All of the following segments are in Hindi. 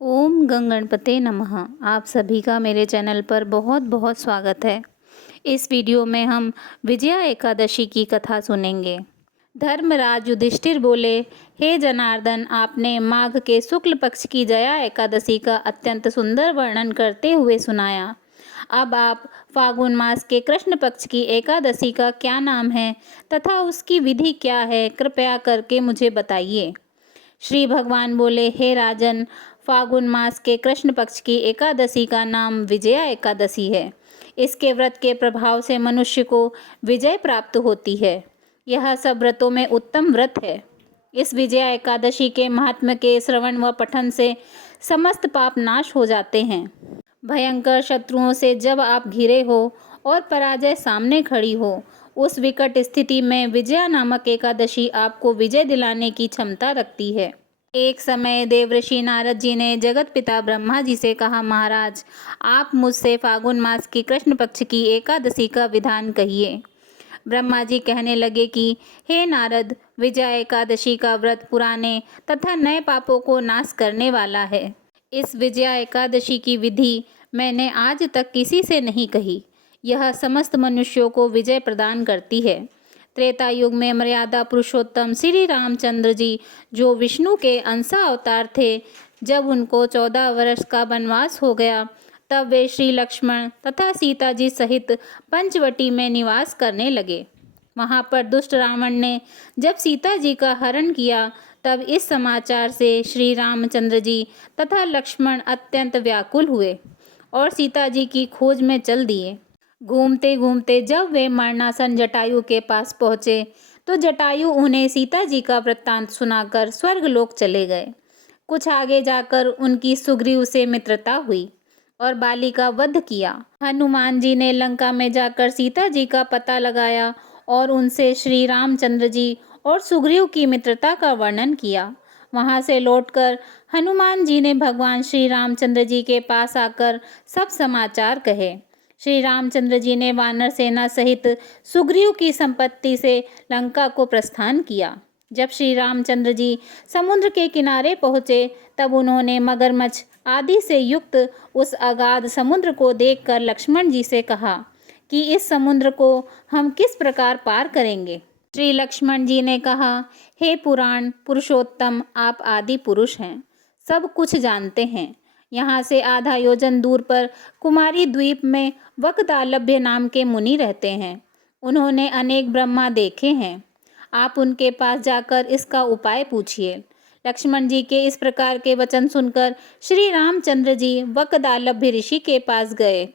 ओम गंगणपते नमः। आप सभी का मेरे चैनल पर बहुत बहुत स्वागत है। इस वीडियो में हम विजया एकादशी की कथा सुनेंगे। धर्मराज युधिष्ठिर बोले, हे जनार्दन, आपने माघ के शुक्ल पक्ष की जया एकादशी का अत्यंत सुंदर वर्णन करते हुए सुनाया। अब आप फागुन मास के कृष्ण पक्ष की एकादशी का क्या नाम है तथा उसकी विधि क्या है, कृपया करके मुझे बताइए। श्री भगवान बोले, हे राजन, फागुन मास के कृष्ण पक्ष की एकादशी का नाम विजया एकादशी है। इसके व्रत के प्रभाव से मनुष्य को विजय प्राप्त होती है। यह सब व्रतों में उत्तम व्रत है। इस विजया एकादशी के महात्म्य के श्रवण व पठन से समस्त पाप नाश हो जाते हैं। भयंकर शत्रुओं से जब आप घिरे हो और पराजय सामने खड़ी हो, उस विकट स्थिति में विजया नामक एकादशी आपको विजय दिलाने की क्षमता रखती है। एक समय देवऋषि नारद जी ने जगत पिता ब्रह्मा जी से कहा, महाराज, आप मुझसे फागुन मास की कृष्ण पक्ष की एकादशी का विधान कहिए। ब्रह्मा जी कहने लगे कि हे नारद, विजया एकादशी का व्रत पुराने तथा नए पापों को नाश करने वाला है। इस विजया एकादशी की विधि मैंने आज तक किसी से नहीं कही। यह समस्त मनुष्यों को विजय प्रदान करती है। त्रेता युग में मर्यादा पुरुषोत्तम श्री रामचंद्र जी, जो विष्णु के अंश अवतार थे, जब उनको 14 वर्ष का वनवास हो गया, तब वे श्री लक्ष्मण तथा सीता जी सहित पंचवटी में निवास करने लगे। वहाँ पर दुष्ट रावण ने जब सीता जी का हरण किया, तब इस समाचार से श्री रामचंद्र जी तथा लक्ष्मण अत्यंत व्याकुल हुए और सीता जी की खोज में चल दिए। घूमते घूमते जब वे मरणासन जटायु के पास पहुँचे, तो जटायु उन्हें सीता जी का वृत्तांत सुनाकर स्वर्गलोक चले गए। कुछ आगे जाकर उनकी सुग्रीव से मित्रता हुई और बाली का वध किया। हनुमान जी ने लंका में जाकर सीता जी का पता लगाया और उनसे श्री रामचंद्र जी और सुग्रीव की मित्रता का वर्णन किया। वहां से लौटकर हनुमान जी ने भगवान श्री रामचंद्र जी के पास आकर सब समाचार कहे। श्री रामचंद्र जी ने वानर सेना सहित सुग्रीव की संपत्ति से लंका को प्रस्थान किया। जब श्री रामचंद्र जी समुद्र के किनारे पहुँचे, तब उन्होंने मगरमच्छ आदि से युक्त उस अगाध समुद्र को देखकर लक्ष्मण जी से कहा कि इस समुद्र को हम किस प्रकार पार करेंगे। श्री लक्ष्मण जी ने कहा, हे पुराण पुरुषोत्तम, आप आदि पुरुष हैं, सब कुछ जानते हैं। यहाँ से आधा योजन दूर पर कुमारी द्वीप में वकदालभ्य नाम के मुनि रहते हैं। उन्होंने अनेक ब्रह्मा देखे हैं। आप उनके पास जाकर इसका उपाय पूछिए। लक्ष्मण जी के इस प्रकार के वचन सुनकर श्री रामचंद्र जी वकदालभ्य ऋषि के पास गए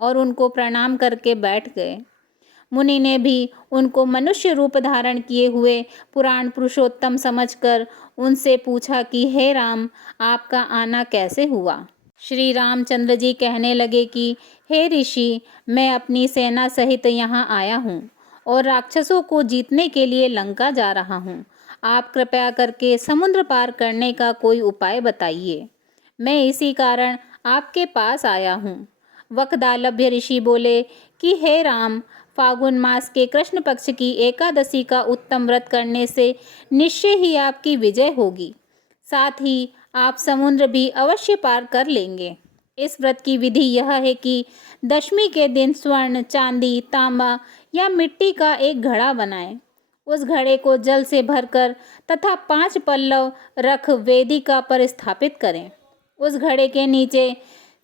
और उनको प्रणाम करके बैठ गए। मुनि ने भी उनको मनुष्य रूप धारण किए हुए पुराण पुरुषोत्तम समझकर उनसे पूछा कि हे राम, आपका आना कैसे हुआ। श्री रामचंद्र जी कहने लगे कि हे ऋषि, मैं अपनी सेना सहित यहाँ आया हूँ और राक्षसों को जीतने के लिए लंका जा रहा हूँ। आप कृपया करके समुद्र पार करने का कोई उपाय बताइए। मैं इसी कारण आपके पास आया हूँ। वकदालभ्य ऋषि बोले कि हे राम, फागुन मास के कृष्ण पक्ष की एकादशी का उत्तम व्रत करने से निश्चय ही आपकी विजय होगी। साथ ही आप समुद्र भी अवश्य पार कर लेंगे। इस व्रत की विधि यह है कि दशमी के दिन स्वर्ण, चांदी, तांबा या मिट्टी का एक घड़ा बनाएं। उस घड़े को जल से भरकर तथा 5 पल्लव रख वेदिका पर स्थापित करें। उस घड़े के नीचे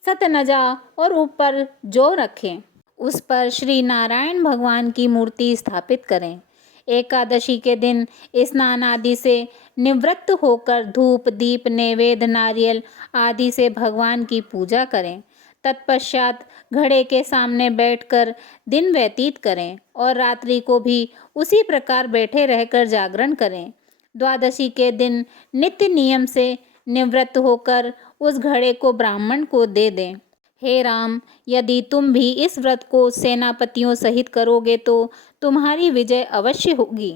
सतनजा और ऊपर जौ रखें। उस पर श्री नारायण भगवान की मूर्ति स्थापित करें। एकादशी के दिन स्नान आदि से निवृत्त होकर धूप, दीप, नैवेद्य, नारियल आदि से भगवान की पूजा करें। तत्पश्चात घड़े के सामने बैठकर दिन व्यतीत करें और रात्रि को भी उसी प्रकार बैठे रहकर जागरण करें। द्वादशी के दिन नित्य नियम से निवृत्त होकर उस घड़े को ब्राह्मण को दे दें। हे राम, यदि तुम भी इस व्रत को सेनापतियों सहित करोगे तो तुम्हारी विजय अवश्य होगी।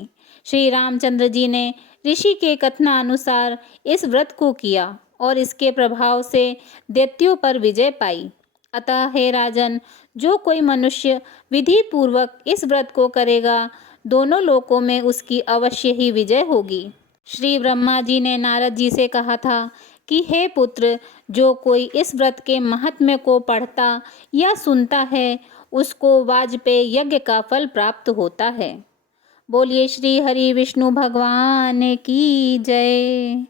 श्री रामचंद्र जी ने ऋषि के कथनानुसार इस व्रत को किया और इसके प्रभाव से दैत्यों पर विजय पाई। अतः हे राजन, जो कोई मनुष्य विधि पूर्वक इस व्रत को करेगा, दोनों लोकों में उसकी अवश्य ही विजय होगी। श्री ब्रह्मा जी ने नारद जी से कहा था कि हे पुत्र, जो कोई इस व्रत के महात्म्य को पढ़ता या सुनता है उसको वाजपेय यज्ञ का फल प्राप्त होता है। बोलिए श्री हरि विष्णु भगवान की जय।